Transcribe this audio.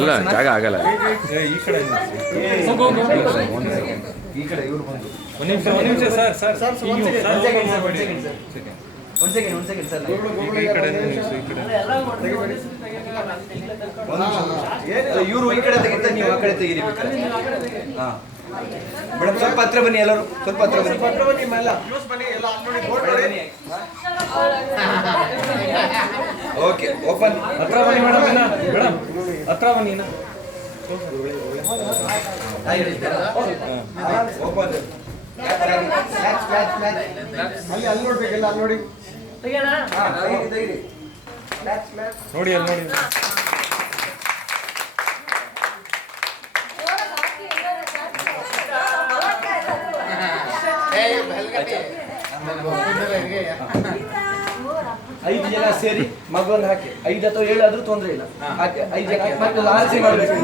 ಇಲ್ಲ ಜಾಗ ಆಗಲ್ಲ. ಈ ಕಡೆ ಈ ಕಡೆ ಇವ್ರು ಬಂದು ಒಂದು ನಿಮಿಷ ಸರ್ ಸರ್ ಒಂದ್ ಸೆಕೆಂಡ್ ಸರ್ ಈ ಕಡೆ ನಿಲ್ಲಿಸು, ಈ ಕಡೆ ಇವರು ಈ ಕಡೆ ತೆಗಿತ ನೀವು ಆ ಕಡೆ ತೆಗೀರಿ. ಹಾ ಮೇಡಮ್ ಸ್ವಲ್ಪ ಹತ್ರ ಬನ್ನಿ, ಎಲ್ಲರೂ ಸ್ವಲ್ಪ ಹತ್ರ ಬನ್ನಿ. Okay open. ಹತ್ರ ಬನ್ನಿ ಮೇಡಮ್, ಮೇಡಮ್ ಹತ್ರ ಬನ್ನಿ. ಓಪನ್. ಅಲ್ಲಿ ನೋಡ್ಬೇಕೆಲ್ಲ, ಅಲ್ಲಿ ನೋಡಿ ನೋಡಿ ಅಲ್ಲಿ ನೋಡಿ. ಐದು ಜನ ಸೇರಿ ಮಗುವನ್ನು ಹಾಕಿ, 5 ಅಥವಾ 7 ಆದ್ರೂ ತೊಂದರೆ ಇಲ್ಲ. ಹಾಕಿ 5 ಜನ ಮತ್ತೆ ಆರಿಸಿ ಮಾಡಬೇಕು.